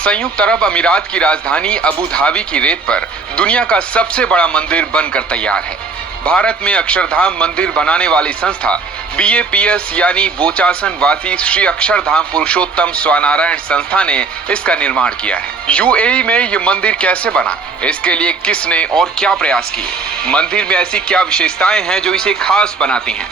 संयुक्त अरब अमीरात की राजधानी अबू धाबी की रेत पर दुनिया का सबसे बड़ा मंदिर बनकर तैयार है। भारत में अक्षरधाम मंदिर बनाने वाली संस्था BAPS यानी बोचासन वासी श्री अक्षरधाम पुरुषोत्तम स्वानारायण संस्था ने इसका निर्माण किया है। UAE में ये मंदिर कैसे बना, इसके लिए किसने और क्या प्रयास किए, मंदिर में ऐसी क्या विशेषताएं हैं जो इसे खास बनाती हैं।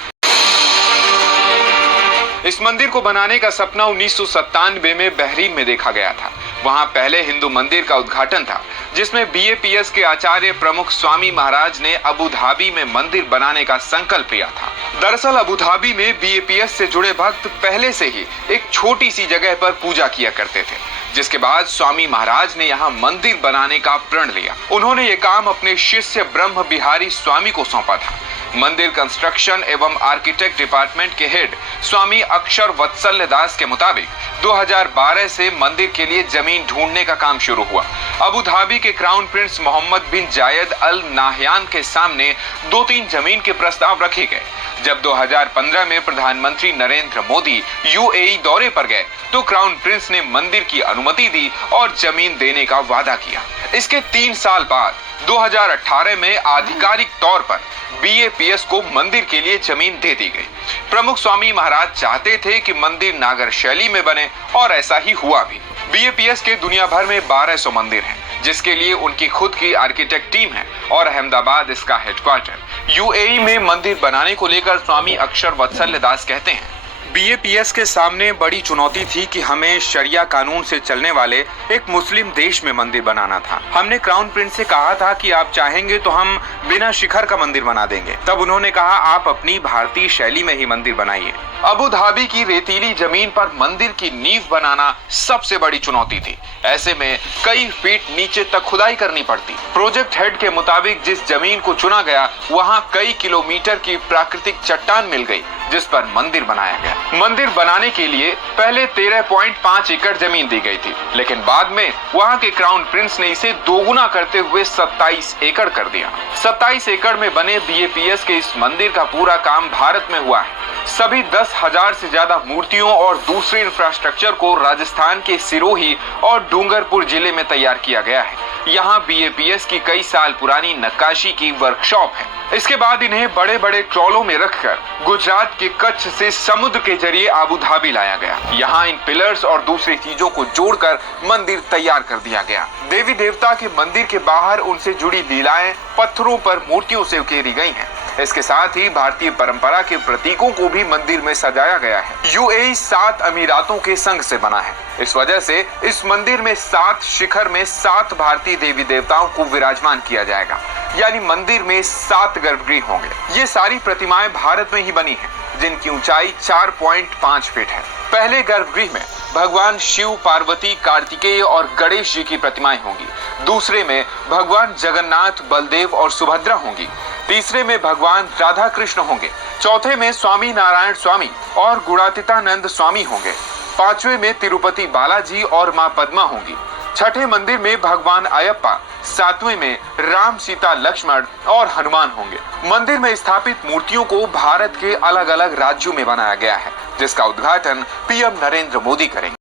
इस मंदिर को बनाने का सपना 1997 में बहरीन में देखा गया था। वहां पहले हिंदू मंदिर का उद्घाटन था, जिसमें BAPS के आचार्य प्रमुख स्वामी महाराज ने अबू धाबी में मंदिर बनाने का संकल्प लिया था। दरअसल अबू धाबी में BAPS से जुड़े भक्त पहले से ही एक छोटी सी जगह पर पूजा किया करते थे, जिसके बाद स्वामी महाराज ने यहाँ मंदिर बनाने का प्रण लिया। उन्होंने ये काम अपने शिष्य ब्रह्म बिहारी स्वामी को सौंपा था। मंदिर कंस्ट्रक्शन एवं आर्किटेक्ट डिपार्टमेंट के हेड स्वामी अक्षर वत्सल दास के मुताबिक 2012 से मंदिर के लिए जमीन ढूंढने का काम शुरू हुआ। अबू धाबी के क्राउन प्रिंस मोहम्मद बिन जायद अल नाहयान के सामने 2-3 जमीन के प्रस्ताव रखे गए। जब 2015 में प्रधानमंत्री नरेंद्र मोदी UAE दौरे पर गए तो क्राउन प्रिंस ने मंदिर की अनुमति दी और जमीन देने का वादा किया। इसके 3 साल बाद 2018 में आधिकारिक तौर पर BAPS को मंदिर के लिए जमीन दे दी गई। प्रमुख स्वामी महाराज चाहते थे कि मंदिर नागर शैली में बने और ऐसा ही हुआ भी। BAPS के दुनिया भर में 1200 मंदिर हैं, जिसके लिए उनकी खुद की आर्किटेक्ट टीम है और अहमदाबाद इसका हेडक्वार्टर। UAE में मंदिर बनाने को लेकर स्वामी अक्षर वत्सल दास कहते हैं, BAPS के सामने बड़ी चुनौती थी कि हमें शरिया कानून से चलने वाले एक मुस्लिम देश में मंदिर बनाना था। हमने क्राउन प्रिंस से कहा था कि आप चाहेंगे तो हम बिना शिखर का मंदिर बना देंगे। तब उन्होंने कहा आप अपनी भारतीय शैली में ही मंदिर बनाइए। अबू धाबी की रेतीली जमीन पर मंदिर की नींव बनाना सबसे बड़ी चुनौती थी। ऐसे में कई फीट नीचे तक खुदाई करनी पड़ती। प्रोजेक्ट हेड के मुताबिक जिस जमीन को चुना गया वहां कई किलोमीटर की प्राकृतिक चट्टान मिल गई, जिस पर मंदिर बनाया गया। मंदिर बनाने के लिए पहले 13.5 एकड़ जमीन दी गई थी, लेकिन बाद में वहां के क्राउन प्रिंस ने इसे दोगुना करते हुए 27 एकड़ कर दिया। 27 एकड़ में बने BAPS के इस मंदिर का पूरा काम भारत में हुआ है। सभी 10,000 से ज्यादा मूर्तियों और दूसरे इंफ्रास्ट्रक्चर को राजस्थान के सिरोही और डूंगरपुर जिले में तैयार किया गया है। यहाँ BAPS की कई साल पुरानी नक्काशी की वर्कशॉप है। इसके बाद इन्हें बड़े बड़े ट्रॉलों में रखकर गुजरात के कच्छ से समुद्र के जरिए अबू धाबी लाया गया। यहाँ इन पिलर्स और दूसरी चीजों को जोड़कर मंदिर तैयार कर दिया गया। देवी देवता के मंदिर के बाहर उनसे जुड़ी लीलाएं पत्थरों पर मूर्तियों से उकेरी गई हैं। इसके साथ ही भारतीय परंपरा के प्रतीकों को भी मंदिर में सजाया गया है। UAE 7 अमीरातों के संघ से बना है। इस वजह से इस मंदिर में 7 शिखर में 7 भारतीय देवी देवताओं को विराजमान किया जाएगा, यानी मंदिर में 7 गर्भगृह होंगे। ये सारी प्रतिमाएं भारत में ही बनी हैं, जिनकी ऊंचाई 4.5 फीट है। पहले गर्भगृह में भगवान शिव, पार्वती, कार्तिकेय और गणेश जी की प्रतिमाएं होंगी। दूसरे में भगवान जगन्नाथ, बलदेव और सुभद्रा होंगी। तीसरे में भगवान राधा कृष्ण होंगे। चौथे में स्वामी नारायण स्वामी और गुणातीतानंद स्वामी होंगे। 5वें में तिरुपति बालाजी और मां पद्मा होंगी। छठे मंदिर में भगवान अयप्पा, 7वें में राम, सीता, लक्ष्मण और हनुमान होंगे। मंदिर में स्थापित मूर्तियों को भारत के अलग अलग राज्यों में बनाया गया है, जिसका उद्घाटन PM नरेंद्र मोदी करेंगे।